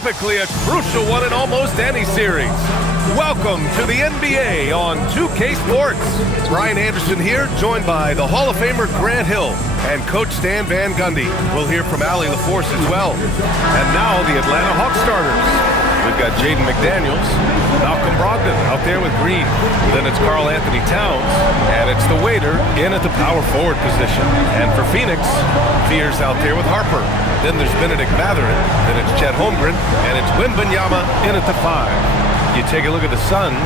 typically a crucial one in almost any series. Welcome to the NBA on 2K Sports. Brian Anderson here, joined by the Hall of Famer Grant Hill and Coach Stan Van Gundy. We'll hear from Allie LaForce as well. And now the Atlanta Hawks starters. We've got Jaden McDaniels, Malcolm Brogdon out there with Green. Then it's Karl Anthony Towns, and it's the waiter in at the power forward position. And for Phoenix, Fears out there with Harper. Then there's Benedict Mathurin, then it's Chet Holmgren, and it's Wembanyama in at the 5. You take a look at the Suns,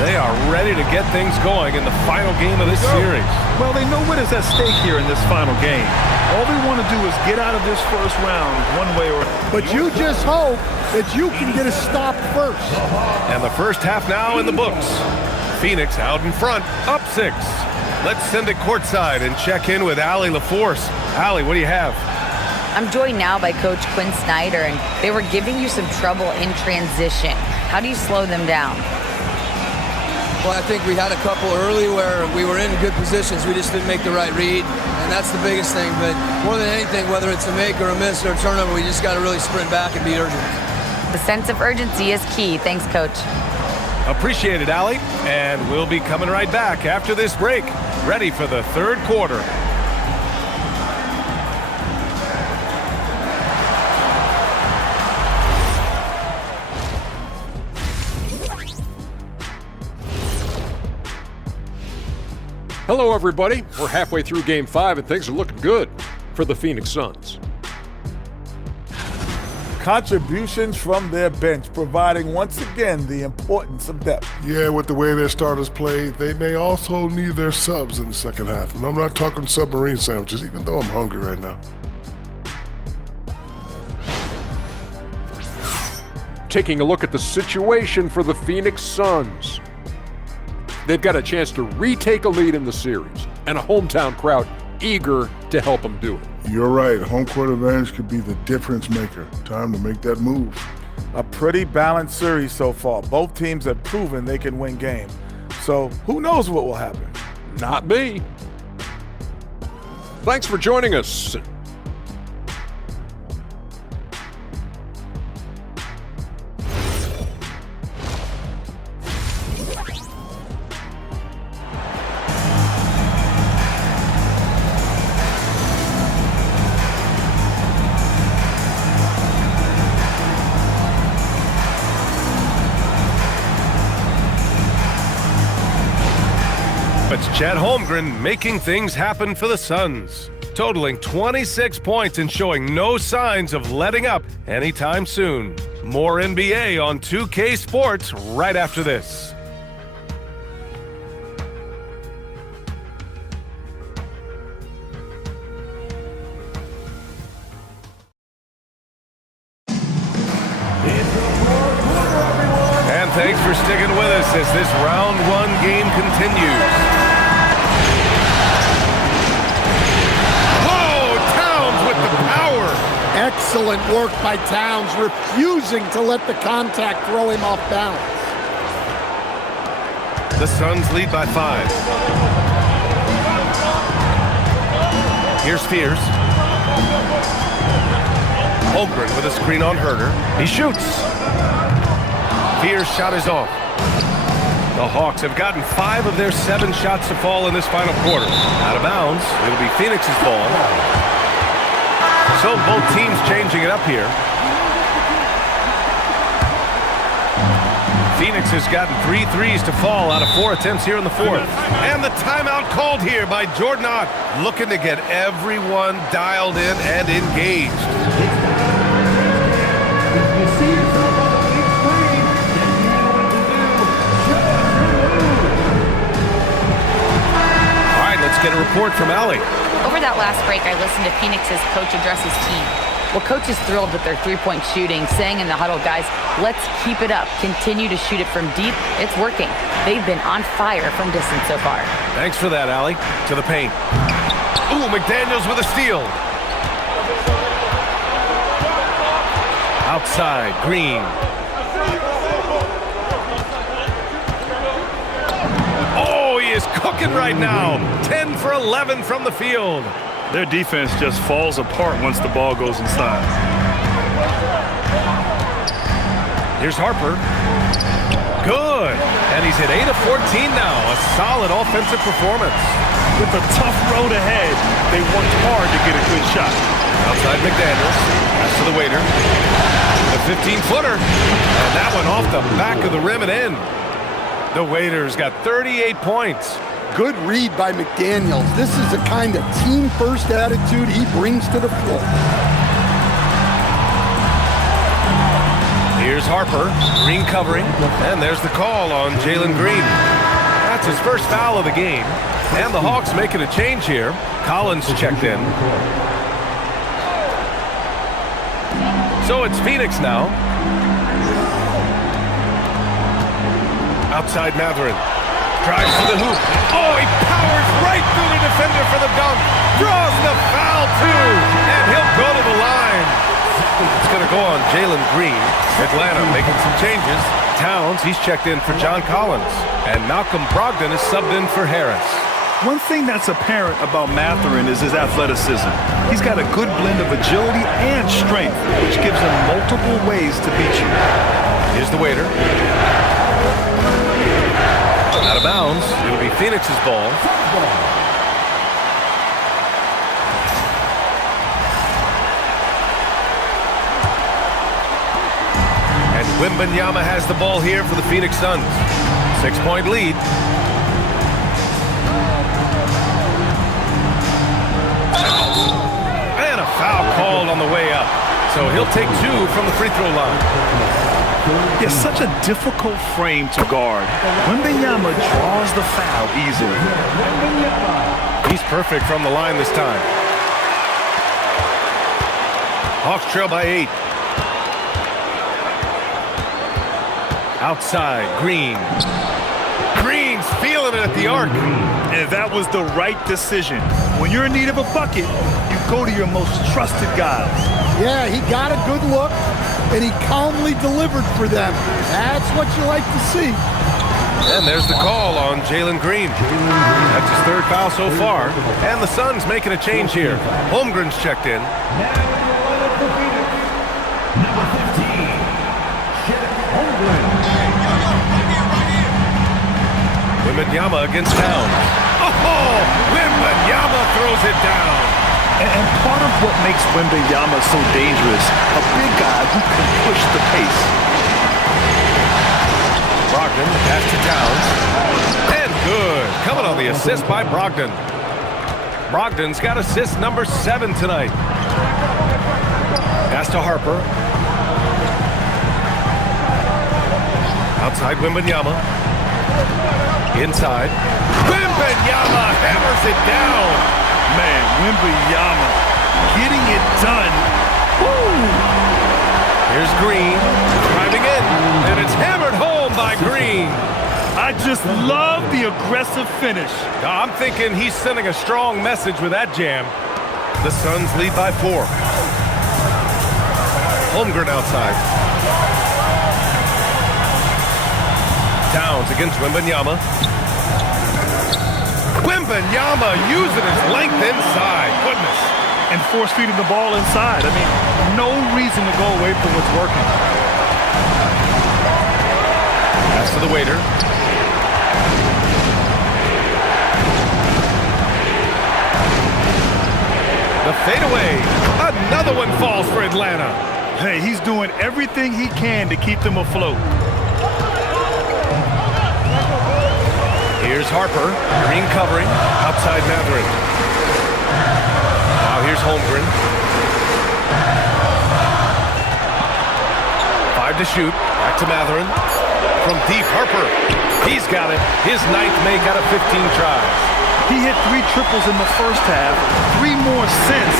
they are ready to get things going in the final game of this series. Well, they know what is at stake here in this final game. All they want to do is get out of this first round one way or another. But you just hope that you can get a stop first. And the first half now in the books. Phoenix out in front, up 6. Let's send it courtside and check in with Allie LaForce. Allie, what do you have? I'm joined now by Coach Quinn Snyder, and they were giving you some trouble in transition. How do you slow them down? Well, I think we had a couple early where we were in good positions. We just didn't make the right read, and that's the biggest thing. But more than anything, whether it's a make or a miss or a turnover, we just got to really sprint back and be urgent. The sense of urgency is key. Thanks, Coach. Appreciate it, Allie. And we'll be coming right back after this break, ready for the third quarter. Hello, everybody. We're halfway through Game 5, and things are looking good for the Phoenix Suns. Contributions from their bench, providing once again the importance of depth. Yeah, with the way their starters play, they may also need their subs in the second half. And I'm not talking submarine sandwiches, even though I'm hungry right now. Taking a look at the situation for the Phoenix Suns. They've got a chance to retake a lead in the series, and a hometown crowd eager to help them do it. You're right. Home court advantage could be the difference maker. Time to make that move. A pretty balanced series so far. Both teams have proven they can win games. So who knows what will happen? Not me. Thanks for joining us. It's Chet Holmgren making things happen for the Suns, totaling 26 points and showing no signs of letting up anytime soon. More NBA on 2K Sports right after this. And thanks for sticking with us as this round 1 game continues. Excellent work by Towns, refusing to let the contact throw him off balance. The Suns lead by 5. Here's Fears. Holmgren with a screen on Herter. He shoots. Fears' shot is off. The Hawks have gotten 5 of their 7 shots to fall in this final quarter. Out of bounds. It'll be Phoenix's ball. So both teams changing it up here. Phoenix has gotten 3 threes to fall out of 4 attempts here in the fourth. And the timeout called here by Jordan Ott, looking to get everyone dialed in and engaged. All right, let's get a report from Allie. Over that last break, I listened to Phoenix's coach address his team. Well, coach is thrilled with their three-point shooting, saying in the huddle, guys, let's keep it up. Continue to shoot it from deep. It's working. They've been on fire from distance so far. Thanks for that, Allie. To the paint. Ooh, McDaniels with a steal. Outside, Green. Oh, he is cooking right now. 10 for 11 from the field. Their defense just falls apart once the ball goes inside. Here's Harper. Good. And he's hit 8 of 14 now. A solid offensive performance. With a tough road ahead, they worked hard to get a good shot. Outside McDaniels. Pass to the waiter. The 15-footer. And that one off the back of the rim and in. The Waiters got 38 points. Good read by McDaniels. This is the kind of team-first attitude he brings to the floor. Here's Harper, Green covering, and there's the call on Jalen Green. That's his first foul of the game, and the Hawks making a change here. Collins checked in. So it's Phoenix now. Outside Matherin. Drives to the hoop. Oh, he powers right through the defender for the dunk. Draws the foul, too, and he'll go to the line. It's going to go on Jalen Green. Atlanta making some changes. Towns, he's checked in for John Collins. And Malcolm Brogdon is subbed in for Harris. One thing that's apparent about Matherin is his athleticism. He's got a good blend of agility and strength, which gives him multiple ways to beat you. Here's the waiter. Out of bounds. It'll be Phoenix's ball. Wembanyama has the ball here for the Phoenix Suns. 6-point lead. And a foul called on the way up. So he'll take 2 from the free throw line. It's such a difficult frame to guard. Wembanyama draws the foul easily. He's perfect from the line this time. Hawks trail by 8. Outside, Green. Green's feeling it at the arc. And that was the right decision. When you're in need of a bucket, you go to your most trusted guys. Yeah, he got a good look, and he calmly delivered for them. That's what you like to see. And there's the call on Jalen Green. That's his 3rd foul so far. And the Suns making a change here. Holmgren's checked in. Number 15, Chet Holmgren. Wembanyama against Towns. Oh, Wembanyama throws it down. And part of what makes Wembanyama so dangerous, a big guy who can push the pace. Brogdon, pass to Towns. And good. Coming on the assist by Brogdon. Brogdon's got assist number 7 tonight. Pass to Harper. Outside Wembanyama. Inside. Wembanyama hammers it down. Man, Wembanyama getting it done. Woo! Here's Green driving in, and it's hammered home by Green. I just love the aggressive finish. I'm thinking he's sending a strong message with that jam. The Suns lead by 4. Holmgren outside. Towns against Wembanyama. Wembanyama using his length inside. Goodness. And force feeding the ball inside. I mean, no reason to go away from what's working. Pass to the waiter. The fadeaway. Another one falls for Atlanta. Hey, he's doing everything he can to keep them afloat. Here's Harper. Green covering. Outside Matherin. Now here's Holmgren. 5 to shoot. Back to Matherin. From deep, Harper. He's got it. His 9th make out of 15 tries. He hit 3 triples in the first half. 3 more since.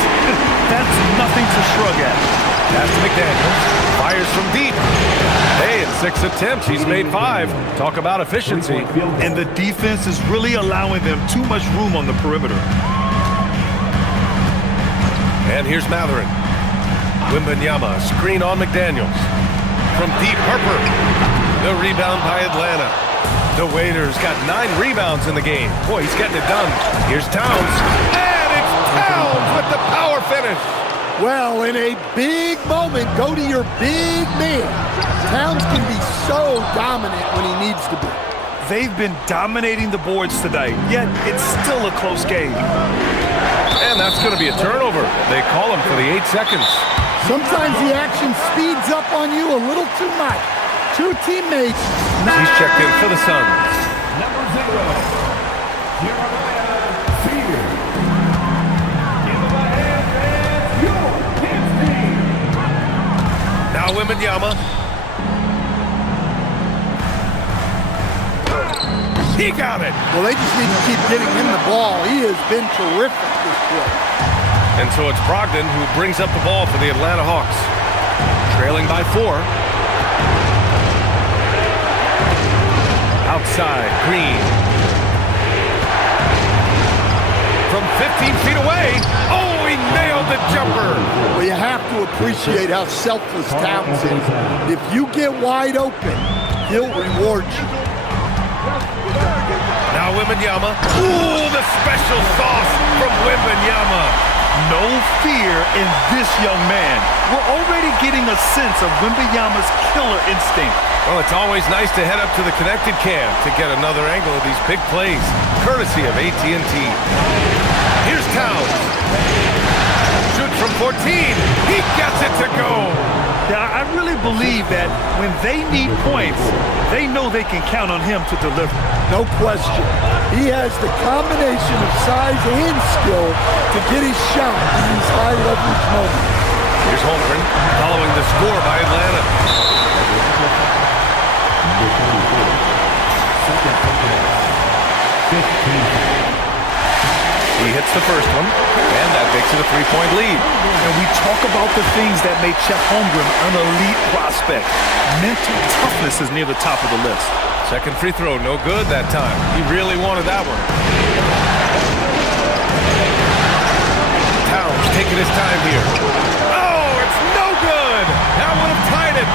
That's nothing to shrug at. Pass to McDaniels. Fires from deep. Hey, in 6 attempts, he's made 5. Talk about efficiency. And the defense is really allowing them too much room on the perimeter. And here's Matherin. Wembanyama, screen on McDaniels. From deep, Harper. The rebound by Atlanta. The Waiters got 9 rebounds in the game. Boy, he's getting it done. Here's Towns. And it's Towns with the power finish. Well, in a big moment, go to your big man. Towns can be so dominant when he needs to be. They've been dominating the boards tonight, yet it's still a close game. And that's going to be a turnover. They call him for the 8 seconds. Sometimes the action speeds up on you a little too much. Two teammates. He's checked in for the Suns. Number 0, Jeremiah Fear. Give him a hand and your kids team. Now Wembanyama. He got it. Well, they just need to keep getting him the ball. He has been terrific this quarter. And so it's Brogdon who brings up the ball for the Atlanta Hawks. Trailing by 4. Outside, Green. From 15 feet away. Oh, he nailed the jumper. Well, you have to appreciate how selfless Towns is. If you get wide open, he'll reward you. Now Wembanyama. Ooh, the special sauce from Wembanyama. No fear in this young man. We're already getting a sense of Wembanyama's killer instinct. Well, it's always nice to head up to the connected cam to get another angle of these big plays, courtesy of AT&T. Here's Towns. Shoots from 14. He gets it to go. Now, I really believe that when they need points, they know they can count on him to deliver. No question. He has the combination of size and skill to get his shot in these high leverage moments. Here's Holmgren following the score by Atlanta. He hits the first one, and that makes it a 3-point lead. And we talk about the things that make Chet Holmgren an elite prospect. Mental toughness is near the top of the list. Second free throw, no good that time. He really wanted that one. Towns taking his time here. Oh, it's no good! That would have tied it.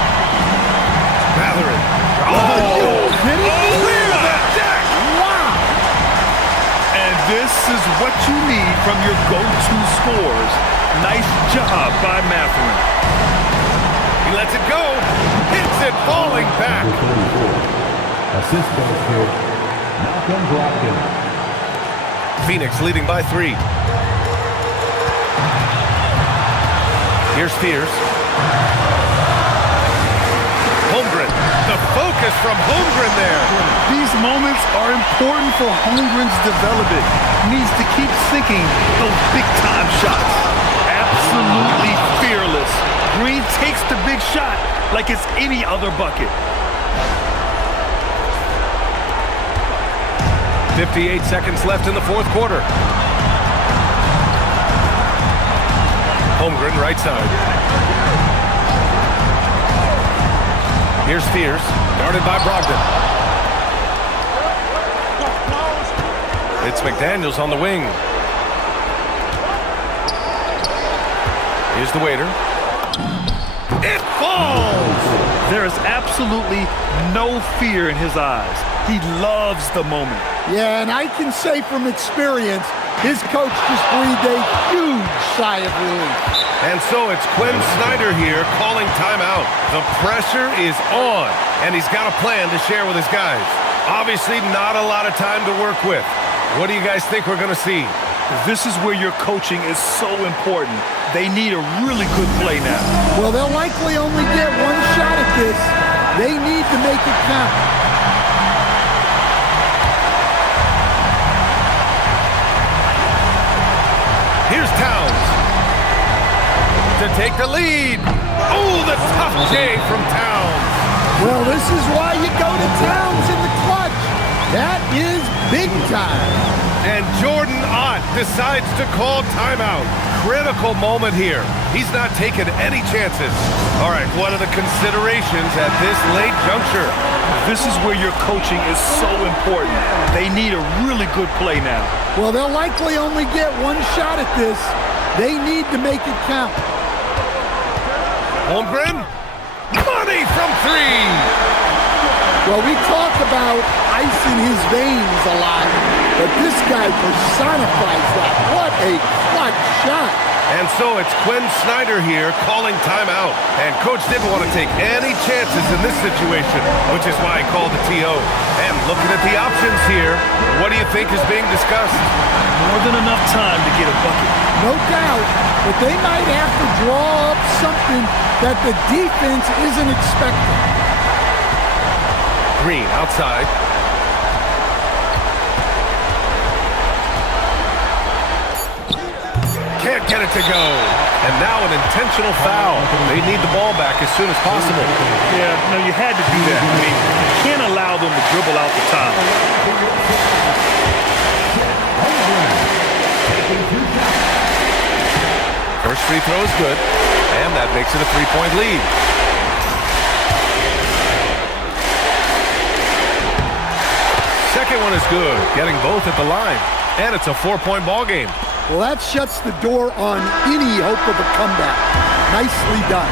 Mathurin. Oh, clear the deck! Wow! And this is what you need from your go-to scorers. Nice job by Mathurin. He lets it go. Hits it, falling back. Assist goes to Malcolm Brogdon. Phoenix leading by 3. Here's Spears. Holmgren. The focus from Holmgren there. These moments are important for Holmgren's development. He needs to keep sinking those big-time shots. Absolutely fearless. Green takes the big shot like it's any other bucket. 58 seconds left in the fourth quarter. Holmgren, right side. Here's Spears, guarded by Brogdon. It's McDaniels on the wing. Here's the waiter. It falls! There is absolutely no fear in his eyes. He loves the moment. Yeah, and I can say from experience, his coach just breathed a huge sigh of relief. And so it's Quinn Snyder here calling timeout. The pressure is on, and he's got a plan to share with his guys. Obviously, not a lot of time to work with. What do you guys think we're going to see? This is where your coaching is so important. They need a really good play now. Well, they'll likely only get one shot at this. They need to make it count. Here's Towns to take the lead. Oh, the tough J from Towns. Well, this is why you go to Towns in the clutch. That is big time. And Jordan Ott decides to call timeout. Critical moment here. He's not taking any chances. All right, what are the considerations at this late juncture? This is where your coaching is so important. They need a really good play now. Well, they'll likely only get one shot at this. They need to make it count. Holmgren, money from 3. Well, we talk about ice in his veins a lot, but this guy personifies that. What a clutch shot. And so it's Quinn Snyder here calling timeout. And Coach didn't want to take any chances in this situation, which is why he called the TO. And looking at the options here, what do you think is being discussed? More than enough time to get a bucket. No doubt, but they might have to draw up something that the defense isn't expecting. Green outside. Can't get it to go. And now an intentional foul. They need the ball back as soon as possible. Yeah, no, you had to do that. I mean, you can't allow them to dribble out the top. First free throw is good, and that makes it a 3-point lead. Second one is good, getting both at the line. And it's a 4-point ball game. Well, that shuts the door on any hope of a comeback. Nicely done.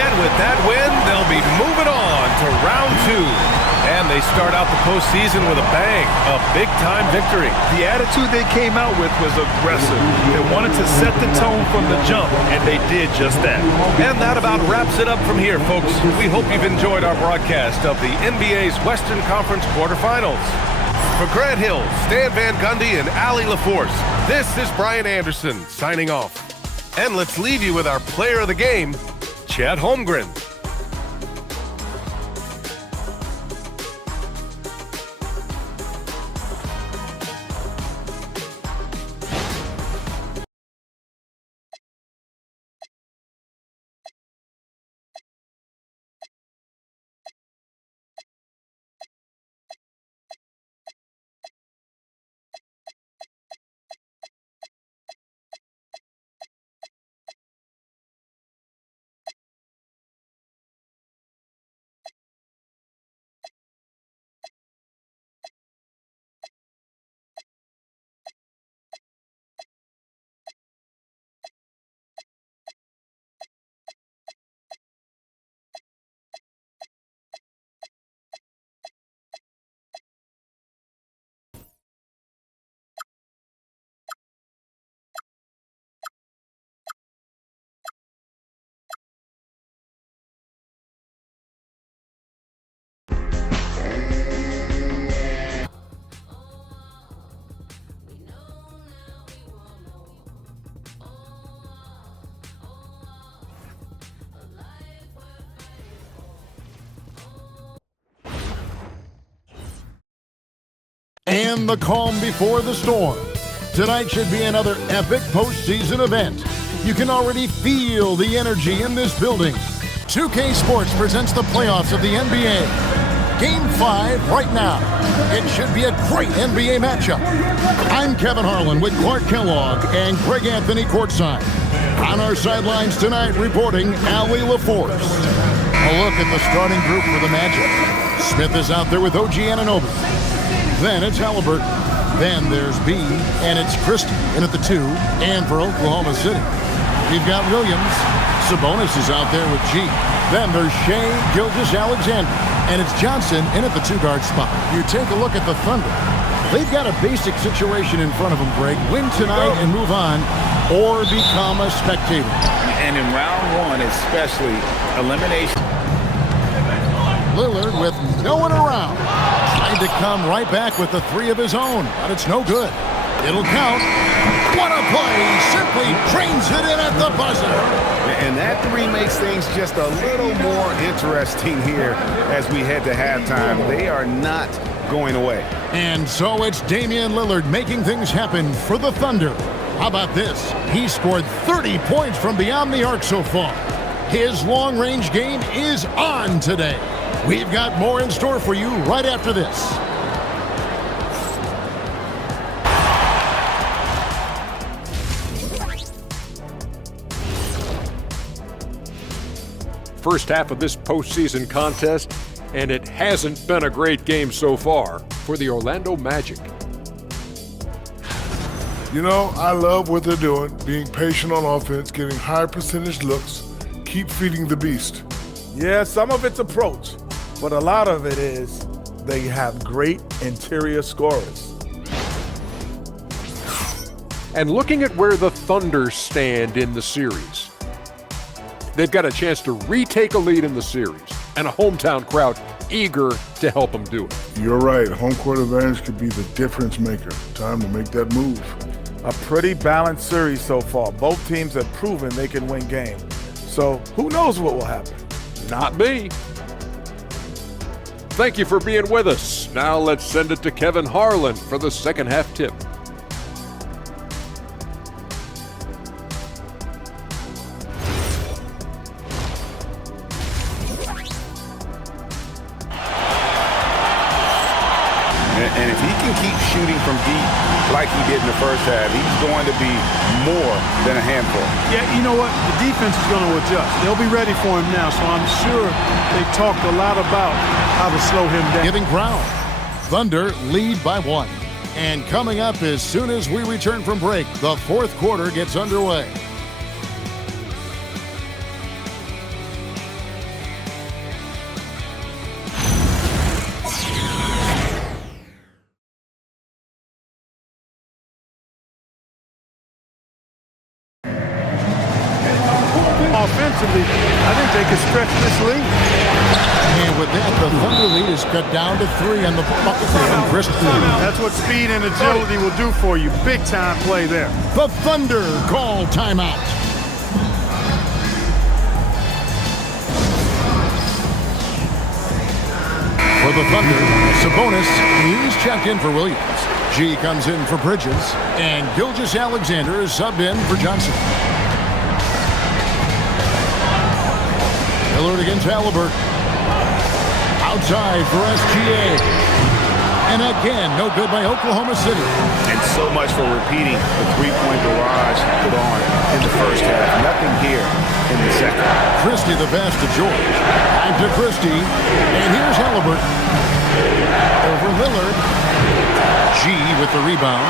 And with that win, they'll be moving on to round 2. And they start out the postseason with a bang, a big-time victory. The attitude they came out with was aggressive. They wanted to set the tone from the jump, and they did just that. And that about wraps it up from here, folks. We hope you've enjoyed our broadcast of the NBA's Western Conference quarterfinals. For Grant Hill, Stan Van Gundy, and Allie LaForce, this is Brian Anderson signing off. And let's leave you with our player of the game, Chet Holmgren. And the calm before the storm. Tonight should be another epic postseason event. You can already feel the energy in this building. 2K Sports presents the playoffs of the NBA. Game 5 right now. It should be a great NBA matchup. I'm Kevin Harlan with Clark Kellogg and Greg Anthony courtside. On our sidelines tonight reporting Allie LaForce. A look at the starting group for the Magic. Smith is out there with OG Anunoby. Then it's Halliburton. Then there's B, and it's Christie in at the 2, and for Oklahoma City. We've got Williams. Sabonis is out there with G. Then there's Shea Gilgeous-Alexander, and it's Johnson in at the 2-guard spot. You take a look at the Thunder. They've got a basic situation in front of them, Greg. Win tonight and move on, or become a spectator. And in round 1, especially, elimination. Lillard with no one around. Tried to come right back with the 3 of his own, but it's no good. It'll count. What a play! Simply drains it in at the buzzer. And that 3 makes things just a little more interesting here as we head to halftime. They are not going away. And so it's Damian Lillard making things happen for the Thunder. How about this? He scored 30 points from beyond the arc so far. His long-range game is on today. We've got more in store for you right after this. First half of this postseason contest, and it hasn't been a great game so far for the Orlando Magic. You know, I love what they're doing, being patient on offense, getting high percentage looks, keep feeding the beast. Yeah, some of it's approach, but a lot of it is they have great interior scorers. And looking at where the Thunder stand in the series, they've got a chance to retake a lead in the series and a hometown crowd eager to help them do it. You're right. Home court advantage could be the difference maker. Time to make that move. A pretty balanced series so far. Both teams have proven they can win games. So who knows what will happen? Not me. Thank you for being with us. Now let's send it to Kevin Harlan for the second half tip. And if he can keep shooting from deep like he did in the first half, he's going to be more than a handful. Yeah, you know what? The defense is going to adjust. They'll be ready for him now, so I'm sure they talked a lot about how to slow him down. Giving ground. Thunder lead by 1. And coming up as soon as we return from break, the fourth quarter gets underway. Offensively, I think they could stretch this lead. And with that, the Thunder lead is cut down to 3 on the bucket from Christie. That's what speed and agility will do for you. Big time play there. The Thunder call timeout. For the Thunder, Sabonis is checked in for Williams. G comes in for Bridges. And Gilgeous-Alexander is subbed in for Johnson. Lillard against Halliburton. Outside for SGA. And again, no good by Oklahoma City. And so much for repeating the three-point barrage put on in the first half. Nothing here in the second. Christie the pass to George. Back to Christie. And here's Halliburton. Over Lillard. G with the rebound.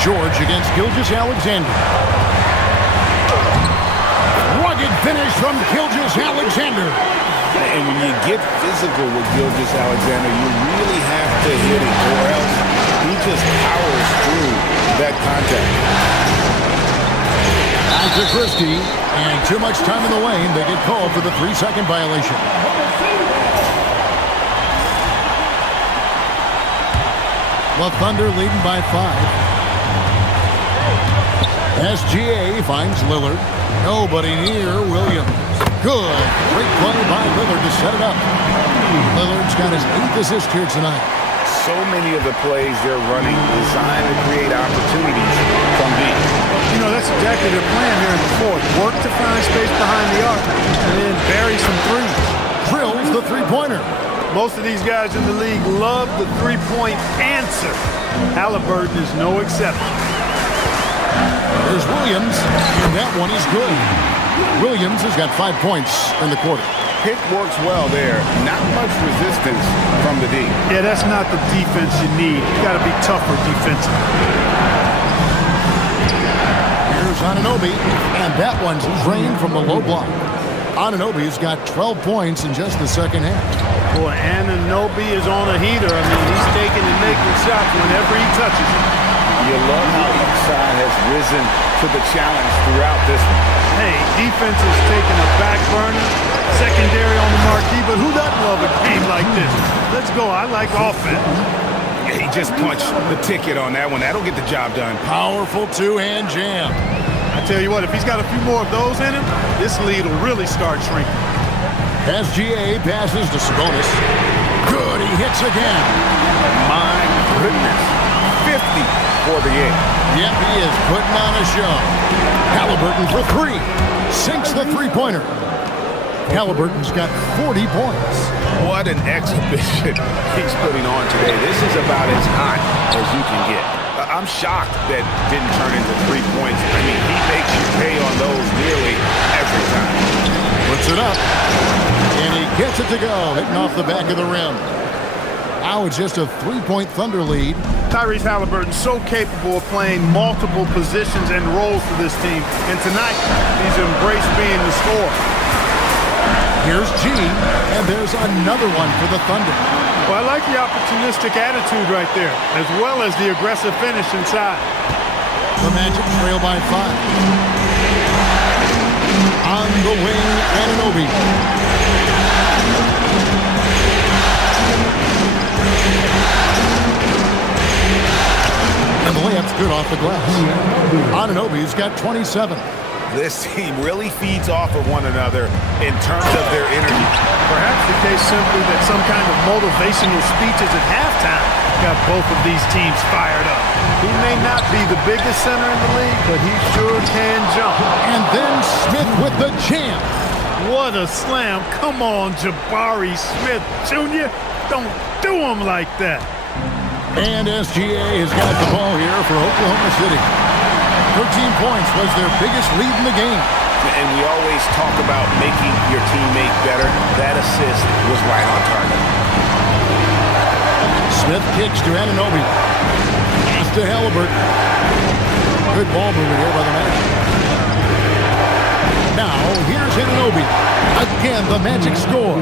George against Gilgeous-Alexander. Rugged finish from Gilgeous-Alexander. And when you get physical with Gilgeous-Alexander, you really have to hit it, or else he just powers through that contact. Back to Christie, and too much time in the lane. They get called for the 3-second violation. The Thunder leading by 5. SGA finds Lillard. Nobody near Williams. Good. Great play by Lillard to set it up. Lillard's got his 8th assist here tonight. So many of the plays they're running designed to create opportunities from deep. You know, that's exactly their plan here in the fourth. Work to find space behind the arc and then bury some threes. Drills the three-pointer. Most of these guys in the league love the three-point answer. Halliburton is no exception. There's Williams, and that one is good. Williams has got 5 points in the quarter. Pick works well there. Not much resistance from the D. Yeah, that's not the defense you need. You got to be tougher defensively. Here's Anunoby, and that one's drained from the low block. Anunoby's got 12 points in just the second half. Boy, Anunoby is on a heater. I mean, he's taking and making shots whenever he touches it. You love how each side has risen to the challenge throughout this one. Hey, defense is taking a back burner, secondary on the marquee, but who doesn't love a game like this? Let's go. I like offense. Yeah, he just punched the ticket on that one. That'll get the job done. Powerful two-hand jam. I tell you what, if he's got a few more of those in him, this lead will really start shrinking. SGA passes to Sabonis. Good, he hits again. My goodness. 50 for the game. Yep, he is putting on a show. Halliburton for 3. Sinks the three-pointer. Halliburton's got 40 points. What an exhibition he's putting on today. This is about as hot as you can get. I'm shocked that didn't turn into 3 points. I mean, he makes you pay on those nearly every time. Puts it up, and he gets it to go, hitting off the back of the rim. Now it's just a 3-point Thunder lead. Tyrese Halliburton so capable of playing multiple positions and roles for this team. And tonight, he's embraced being the scorer. Here's G, and there's another one for the Thunder. Well, I like the opportunistic attitude right there, as well as the aggressive finish inside. The Magic trail by 5. On the wing, Anunoby. And the layup's good off the glass. Anunoby's got 27. This team really feeds off of one another in terms of their energy. Perhaps the case simply that some kind of motivational speeches at halftime got both of these teams fired up. He may not be the biggest center in the league, but he sure can jump. And then Smith with the jam. What a slam. Come on, Jabari Smith Jr. Don't do him like that. And SGA has got the ball here for Oklahoma City. 13 points was their biggest lead in the game. And we always talk about making your teammate better. That assist was right on target. Smith kicks to Anunoby. Pass to Halliburton. Good ball movement here by the Magic. Now, here's Anunoby. Again, the Magic score.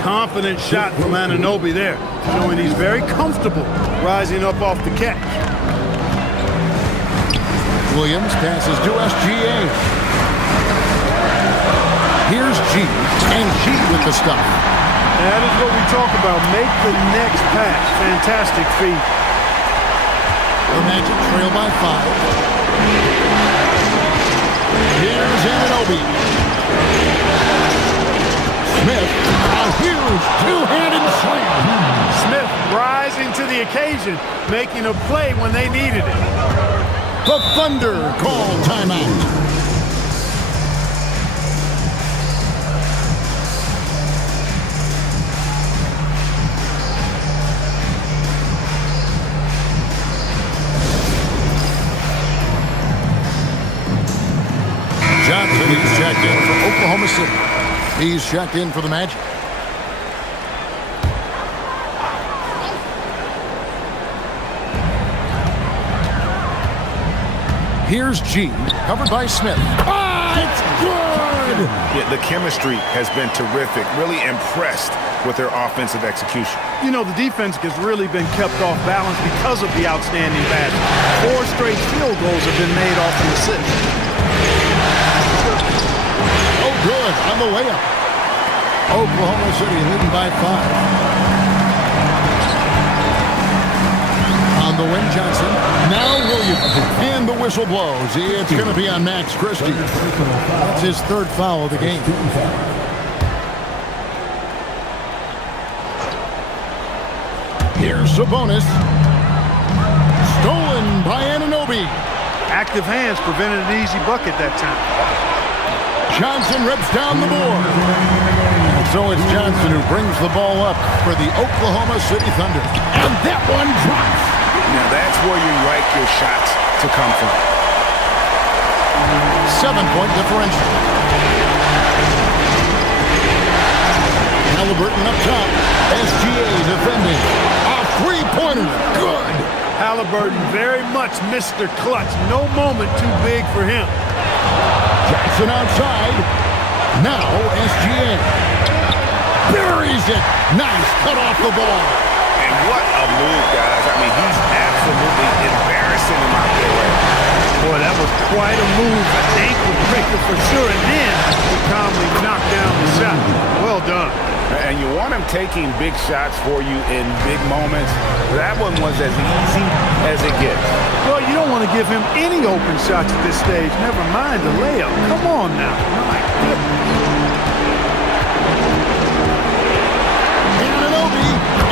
Confident shot from Anunoby there, showing he's very comfortable rising up off the catch. Williams passes to SGA. Here's G, and G with the stuff. That is what we talk about. Make the next pass. Fantastic feed. The Magic trail by 5. Here's Anunoby. Smith, a huge two-handed slam. Smith rising to the occasion, making a play when they needed it. The Thunder call timeout. Johnson, he's checked in for Oklahoma City. He's checked in for the Magic. Here's G, covered by Smith. Ah, it's good! Yeah, the chemistry has been terrific. Really impressed with their offensive execution. You know, the defense has really been kept off balance because of the outstanding pass. 4 straight field goals have been made off an assist. Oh, good, on the layup. Oklahoma City leading by 5. On the wing, Johnson. Now Williams. And the whistle blows. It's going to be on Max Christie. That's his 3rd foul of the game. Here's Sabonis. Stolen by Anunoby. Active hands prevented an easy bucket that time. Johnson rips down the board. And so it's Johnson who brings the ball up for the Oklahoma City Thunder. And that one drops. Now that's where you like your shots to come from. 7-point differential. Halliburton up top. SGA defending. A three-pointer. Good. Halliburton very much Mr. Clutch. No moment too big for him. Jackson outside. Now SGA. Buries it. Nice cut off the ball. And what a move, guys. I mean, he's absolutely embarrassing him out there. Boy, that was quite a move. An ankle breaker for sure. And then he calmly knocked down the shot. Well done. And you want him taking big shots for you in big moments. That one was as easy as it gets. Well, you don't want to give him any open shots at this stage. Never mind the layup. Come on now. My goodness.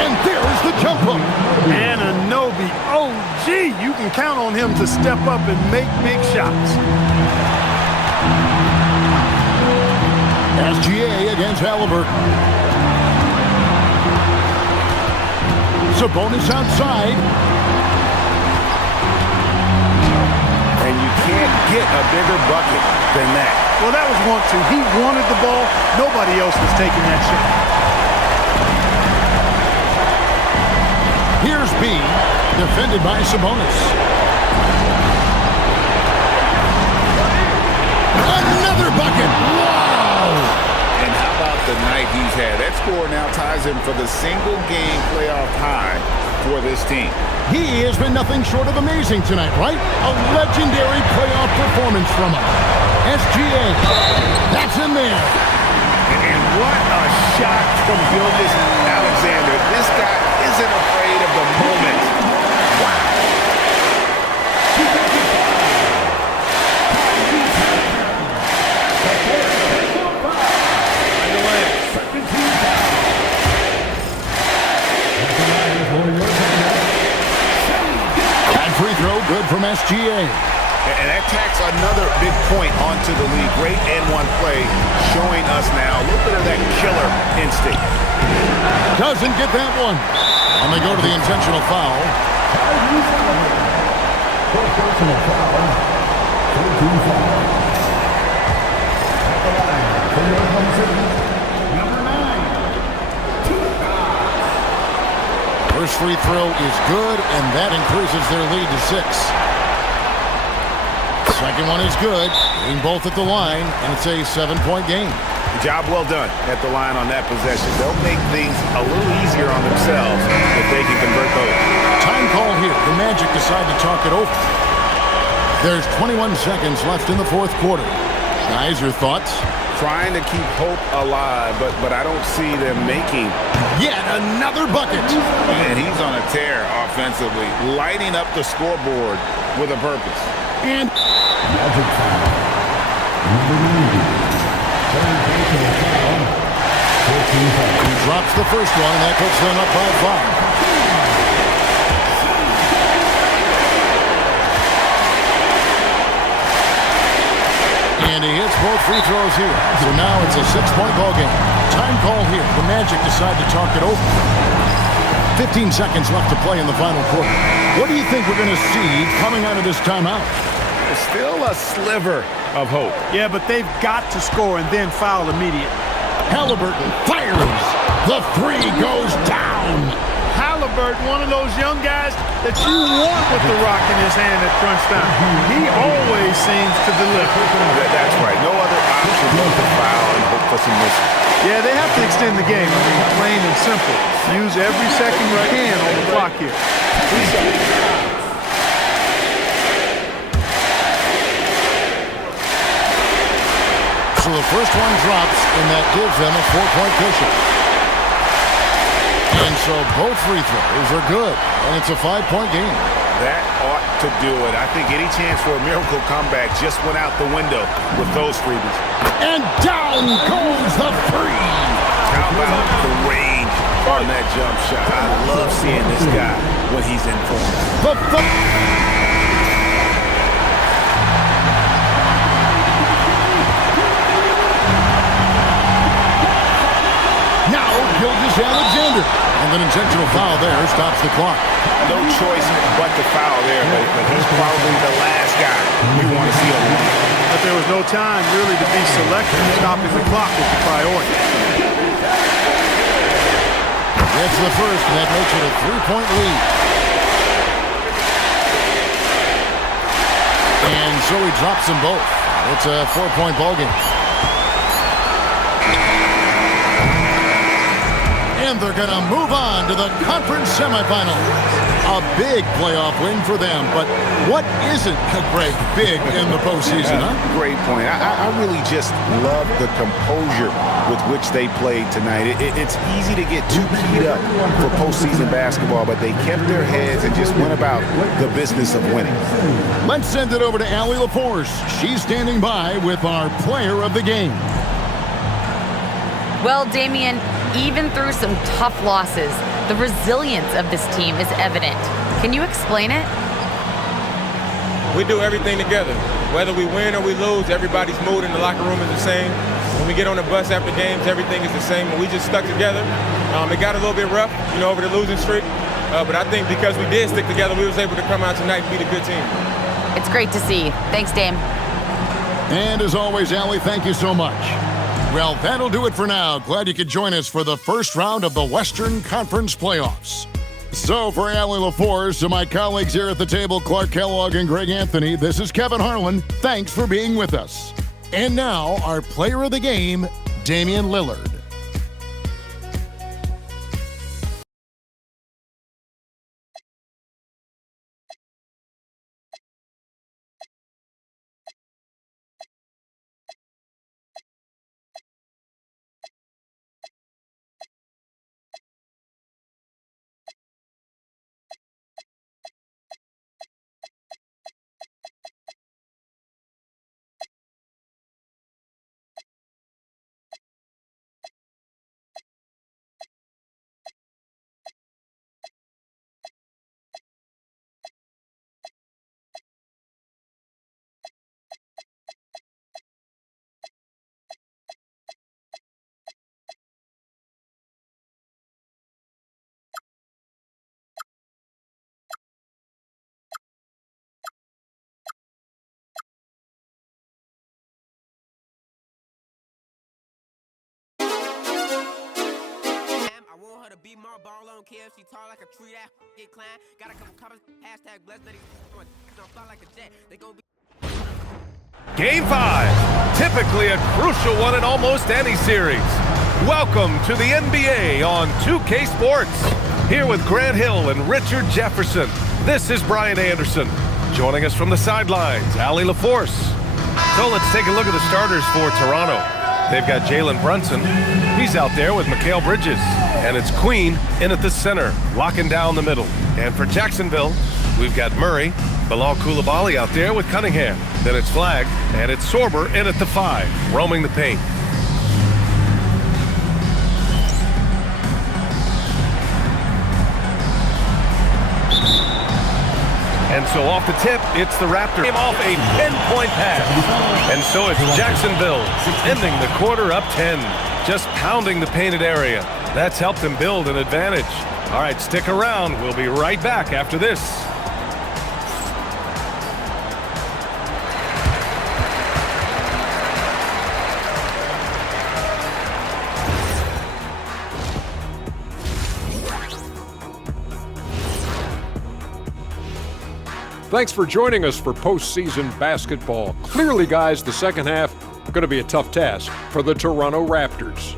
And there's the jump hook. Anunoby, oh gee, you can count on him to step up and make big shots. SGA against Halliburton. Sabonis outside. And you can't get a bigger bucket than that. Well, that was 1-2. He wanted the ball. Nobody else was taking that shot. Here's B, defended by Sabonis. Another bucket. Wow! And how about the night he's had. That score now ties him for the single-game playoff high for this team. He has been nothing short of amazing tonight, right? A legendary playoff performance from him. SGA, that's in there. And what a shot from EdwinAlcidas. This guy isn't afraid of the moment. Wow. That free throw good from SGA. And that tacks another big point onto the league. Great N1 play showing us now a little bit of that killer instinct. Doesn't get that one. And they go to the intentional foul. Personal foul. 13 foul. Number 9. First free throw is good, and that increases their lead to 6. Second one is good, hitting both at the line, and it's a 7-point game. Job well done at the line on that possession. They'll make things a little easier on themselves if they can convert those. Time call here. The Magic decide to talk it over. There's 21 seconds left in the fourth quarter. Guys, your thoughts? Trying to keep hope alive, but I don't see them making yet another bucket. And he's on a tear offensively, lighting up the scoreboard with a purpose. And Magic foul. Number 90. he drops the first one, and that puts them up by 5. And he hits both free throws here. So now it's a 6-point ball game. Time call here. The Magic decide to talk it over. 15 seconds left to play in the final quarter. What do you think we're going to see coming out of this timeout? Still a sliver of hope. Yeah, but they've got to score and then foul immediately. Halliburton fires. The three goes down. Halliburton, one of those young guys that you want with the rock in his hand at crunch time. He always seems to deliver. That's right. No other option but to foul and hope for some misses. Yeah, they have to extend the game. I mean, plain and simple. Use every second you can on the clock here. So the first one drops, and that gives them a 4-point cushion. And so both free throws are good, and it's a 5-point game. That ought to do it. I think any chance for a miracle comeback just went out the window with those freebies. And down goes the three. How about the range on that jump shot? I love seeing this guy when he's in form. Alexander. And an intentional foul there stops the clock. No choice but to foul there, but he's probably the last guy we want to see on the line. But there was no time really to be selective. Stopping the clock was the priority. Gets the first, and that makes it a 3-point lead. And so he drops them both. It's a 4-point ball game. And they're going to move on to the conference semifinals. A big playoff win for them, but what isn't Greg big in the postseason, huh? Great point. I really just love the composure with which they played tonight. It's easy to get too keyed up for postseason basketball, but they kept their heads and just went about the business of winning. Let's send it over to Allie LaForce. She's standing by with our player of the game. Well, Damian, even through some tough losses, the resilience of this team is evident. Can you explain it? We do everything together. Whether we win or we lose, everybody's mood in the locker room is the same. When we get on the bus after games, everything is the same. We just stuck together. It got a little bit rough, over the losing streak. But I think because we did stick together, we was able to come out tonight and beat a good team. It's great to see. Thanks, Dame. And as always, Allie, thank you so much. Well, that'll do it for now. Glad you could join us for the first round of the Western Conference Playoffs. So for Allie LaForce and my colleagues here at the table, Clark Kellogg and Greg Anthony, this is Kevin Harlan. Thanks for being with us. And now, our player of the game, Damian Lillard. want her to be more ball on KFC, tall like a tree that get climb. Got a couple comments, hashtag blessed that don't fly like a jet. They gonna be. Game 5, typically a crucial one in almost any series. Welcome to the NBA on 2K Sports. Here with Grant Hill and Richard Jefferson, this is Brian Anderson. Joining us from the sidelines, Allie LaForce. So let's take a look at the starters for Toronto. They've got Jalen Brunson. He's out there with Mikal Bridges. And it's Queen in at the center, locking down the middle. And for Jacksonville, we've got Murray, Bilal Coulibaly out there with Cunningham. Then it's Flagg, and it's Sorber in at the 5, roaming the paint. And so off the tip, it's the Raptors. Came off a 10-point pass. And so it's Jacksonville ending the quarter up 10. Just pounding the painted area. That's helped them build an advantage. All right, stick around. We'll be right back after this. Thanks for joining us for postseason basketball. Clearly, guys, the second half going to be a tough task for the Toronto Raptors.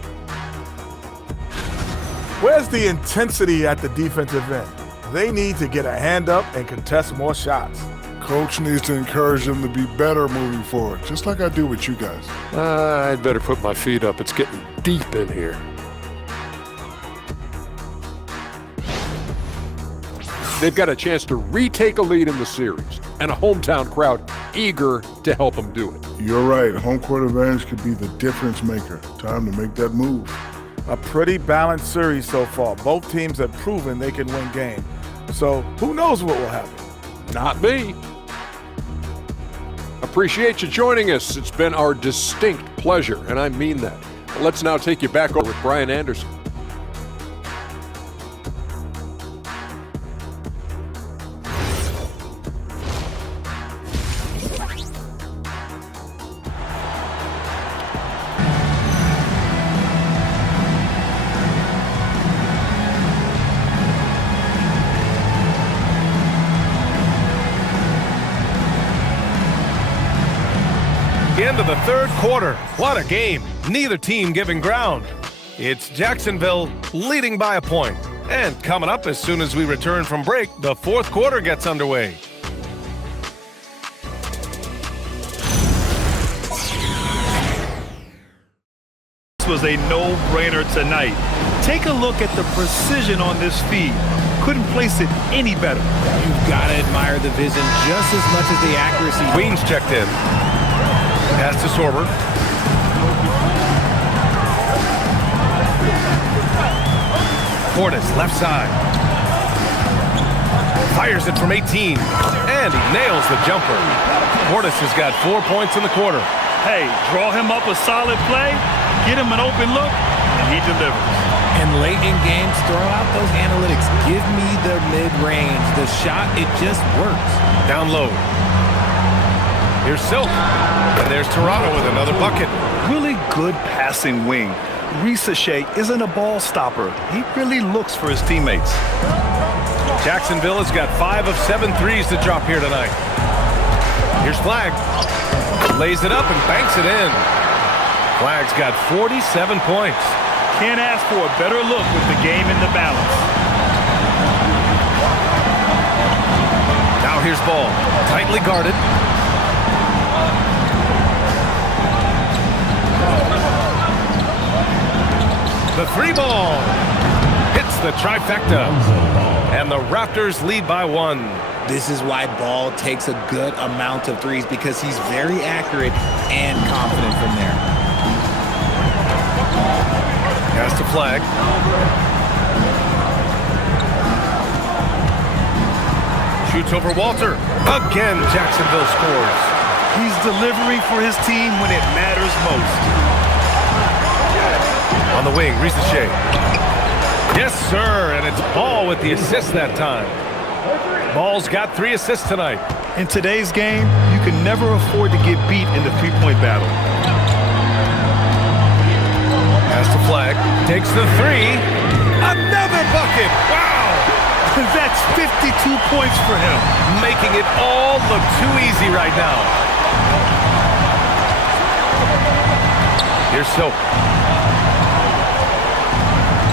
Where's the intensity at the defensive end? They need to get a hand up and contest more shots. Coach needs to encourage them to be better moving forward, just like I do with you guys. I'd better put my feet up. It's getting deep in here. They've got a chance to retake a lead in the series, and a hometown crowd eager to help them do it. You're right. Home court advantage could be the difference maker. Time to make that move. A pretty balanced series so far. Both teams have proven they can win games. So who knows what will happen? Not me. Appreciate you joining us. It's been our distinct pleasure, and I mean that. Let's now take you back over with Brian Anderson. End of the third quarter. What a game. Neither team giving ground. It's Jacksonville leading by a point. And coming up as soon as we return from break, the fourth quarter gets underway. This was a no-brainer tonight. Take a look at the precision on this feed. Couldn't place it any better. You've got to admire the vision just as much as the accuracy. Queen's checked in. Pass to Sorber. Portis, left side. Fires it from 18. And he nails the jumper. Portis has got 4 points in the quarter. Hey, draw him up a solid play, get him an open look, and he delivers. And late in games, throw out those analytics. Give me the mid-range. The shot, it just works. Down low. Here's Silk. And there's Toronto with another bucket. Really good passing wing. Risache isn't a ball stopper. He really looks for his teammates. Jacksonville has got 5 of 7 threes to drop here tonight. Here's Flagg. Lays it up and banks it in. Flagg's got 47 points. Can't ask for a better look with the game in the balance. Now here's Ball. Tightly guarded. The 3 ball hits the trifecta, and the Raptors lead by 1. This is why Ball takes a good amount of threes, because he's very accurate and confident from there. Pass to Flagg. Shoots over Walter. Again, Jacksonville scores. He's delivering for his team when it matters most. On the wing, Risache. Yes, sir, and it's Ball with the assist that time. Ball's got 3 assists tonight. In today's game, you can never afford to get beat in the three-point battle. Pass to Flagg. Takes the 3. Another bucket! Wow! That's 52 points for him. Making it all look too easy right now. Here's Soap.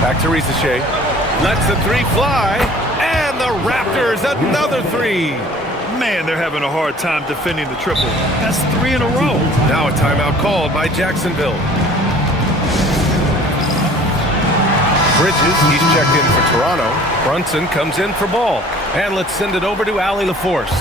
Back to Risache. Lets the three fly. And the Raptors, another three. Man, they're having a hard time defending the triple. That's 3 in a row. Now a timeout called by Jacksonville. Bridges, he's checked in for Toronto. Brunson comes in for Ball. And let's send it over to Allie LaForce.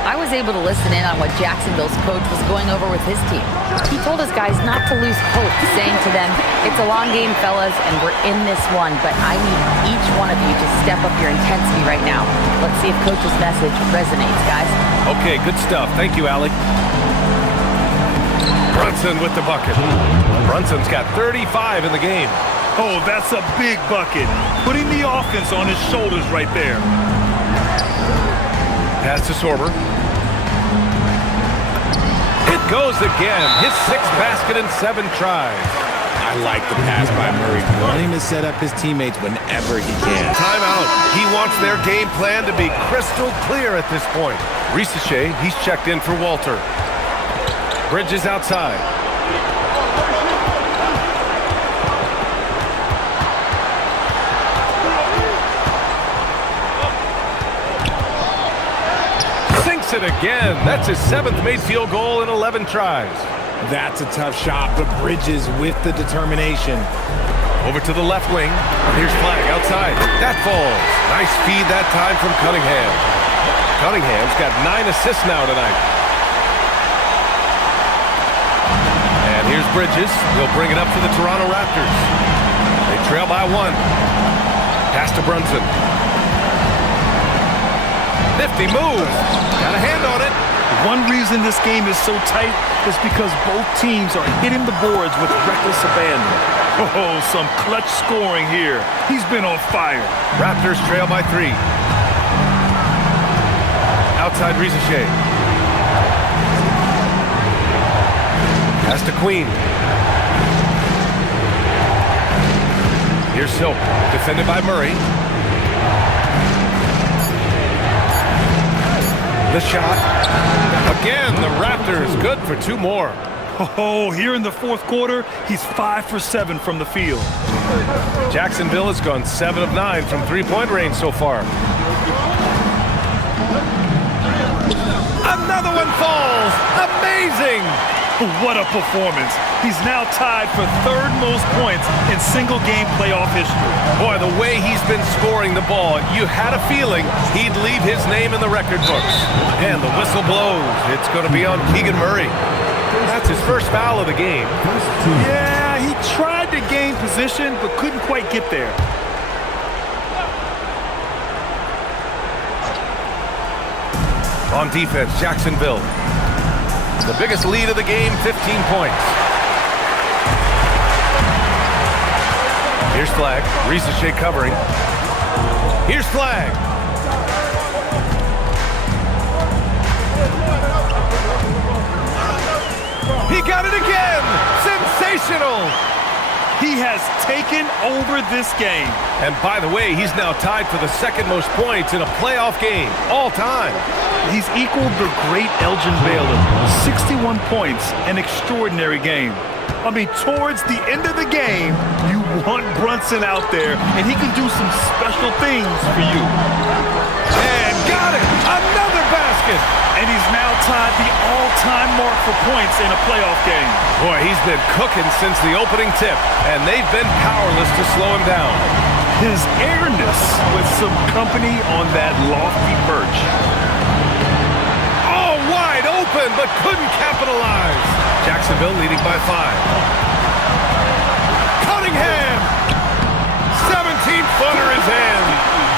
I was able to listen in on what Jacksonville's coach was going over with his team. He told his guys not to lose hope, saying to them, it's a long game, fellas, and we're in this one, but I need each one of you to step up your intensity right now. Let's see if coach's message resonates, guys. Okay, good stuff. Thank you, Allie. Brunson with the bucket. Brunson's got 35 in the game. Oh, that's a big bucket. Putting the offense on his shoulders right there. Pass to Sorber. It goes again. His 6th basket in 7 tries. I like the pass by Murray, wanting to set up his teammates whenever he can. Timeout. He wants their game plan to be crystal clear at this point. Risache, he's checked in for Walter. Bridges outside. Sinks it again. That's his 7th made field goal in 11 tries. That's a tough shot, but Bridges with the determination. Over to the left wing. Here's Flag outside. That falls. Nice feed that time from Cunningham. Cunningham's got 9 assists now tonight. And here's Bridges. He'll bring it up for the Toronto Raptors. They trail by 1. Pass to Brunson. Nifty move. Got a hand on it. One reason this game is so tight is because both teams are hitting the boards with reckless abandon. Oh, some clutch scoring here. He's been on fire. Raptors trail by 3. Outside Risache. Pass to Queen. Here's Silk, defended by Murray. The shot. Again, the Raptors good for 2 more. Oh, here in the 4th quarter, he's 5 for 7 from the field. Jacksonville has gone 7 of 9 from 3-point range so far. Another one falls. Amazing. What a performance. He's now tied for 3rd most points in single-game playoff history. Boy, the way he's been scoring the ball, you had a feeling he'd leave his name in the record books. And the whistle blows. It's going to be on Keegan Murray. That's his first foul of the game. Yeah, he tried to gain position, but couldn't quite get there. On defense, Jacksonville. The biggest lead of the game, 15 points. Here's Flag. Risache covering. Here's Flag. He got it again. Sensational. He has taken over this game. And by the way, he's now tied for the 2nd most points in a playoff game all time. He's equaled the great Elgin Baylor. 61 points, an extraordinary game. I mean, towards the end of the game, you want Brunson out there, and he can do some special things for you. And got it! Another basket! And he's now tied the all-time mark for points in a playoff game. Boy, he's been cooking since the opening tip, and they've been powerless to slow him down. His airness with some company on that lofty perch. Oh, wide open, but couldn't capitalize. Jacksonville leading by 5. Cunningham! 17-footer is in.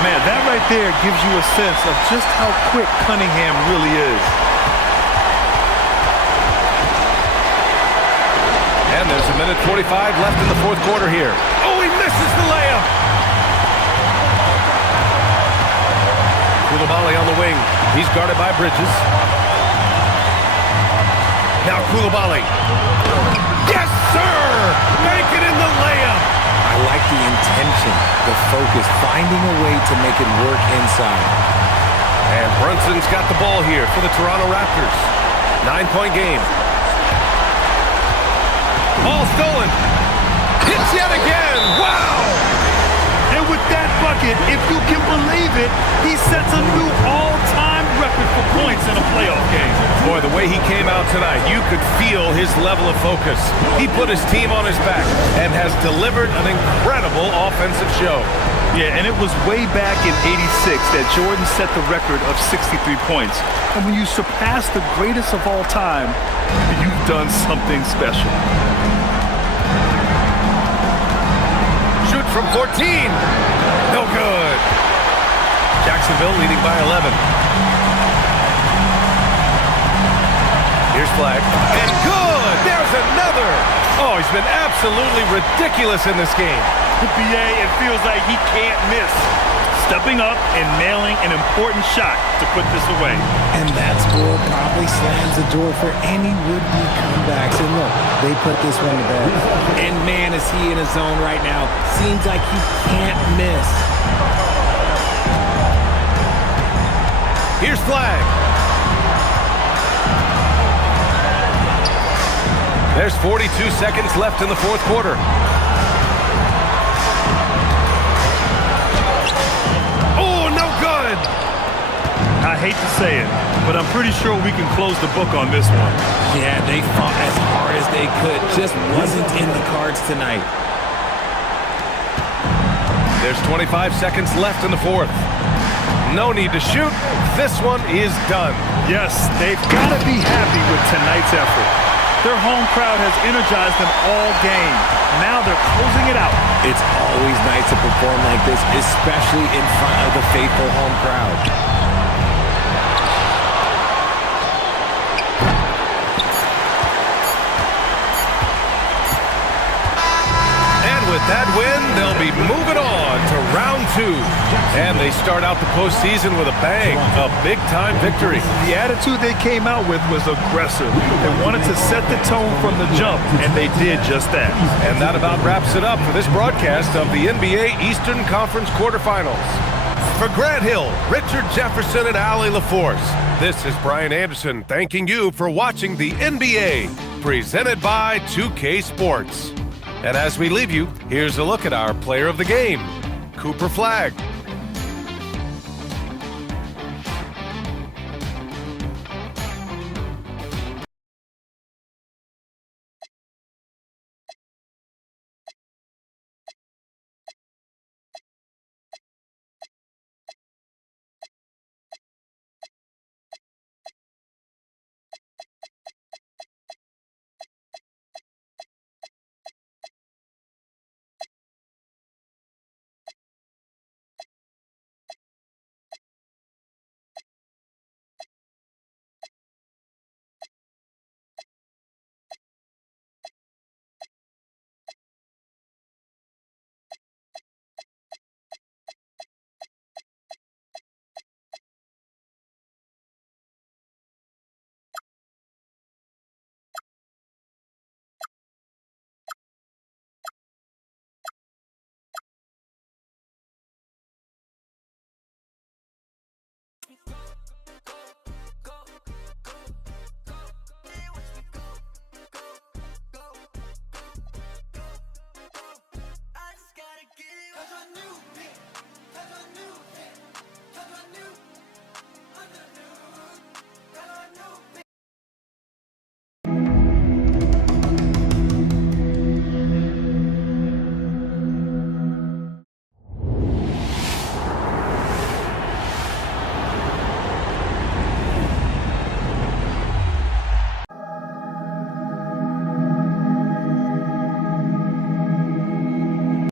Man, that right there gives you a sense of just how quick Cunningham really is. And there's a minute 45 left in the 4th quarter here. Oh, he misses the layup. Koulibaly on the wing. He's guarded by Bridges. Now Koulibaly. Yes, sir! Make it in the layup. I like the intention, the focus, finding a way to make it work inside. And Brunson's got the ball here for the Toronto Raptors. 9-point game. Ball stolen. Hits yet again. Wow! And with that bucket, if you can believe it, he sets a new all-time record for points in a playoff game. Boy, the way he came out tonight, you could feel his level of focus. He put his team on his back and has delivered an incredible offensive show. Yeah, and it was way back in '86 that Jordan set the record of 63 points. And when you surpass the greatest of all time, you've done something special. Shoot from 14. No good. Jacksonville leading by 11. Here's Flag. And good! There's another! Oh, he's been absolutely ridiculous in this game. BA, it feels like he can't miss. Stepping up and nailing an important shot to put this away. And that score probably slams the door for any would-be comebacks. And look, they put this one to bed. And man, is he in a zone right now. Seems like he can't miss. Here's Flag. There's 42 seconds left in the fourth quarter. I hate to say it, but I'm pretty sure we can close the book on this one. Yeah, they fought as hard as they could. Just wasn't in the cards tonight. There's 25 seconds left in the fourth. No need to shoot. This one is done. Yes, they've got to be happy with tonight's effort. Their home crowd has energized them all game. Now they're closing it out. It's always nice to perform like this, especially in front of the faithful home crowd. With that win, they'll be moving on to round 2. And they start out the postseason with a bang, a big-time victory. The attitude they came out with was aggressive. They wanted to set the tone from the jump, and they did just that. And that about wraps it up for this broadcast of the NBA Eastern Conference quarterfinals. For Grant Hill, Richard Jefferson, and Allie LaForce, this is Brian Anderson thanking you for watching the NBA, presented by 2K Sports. And as we leave you, here's a look at our player of the game, Cooper Flag.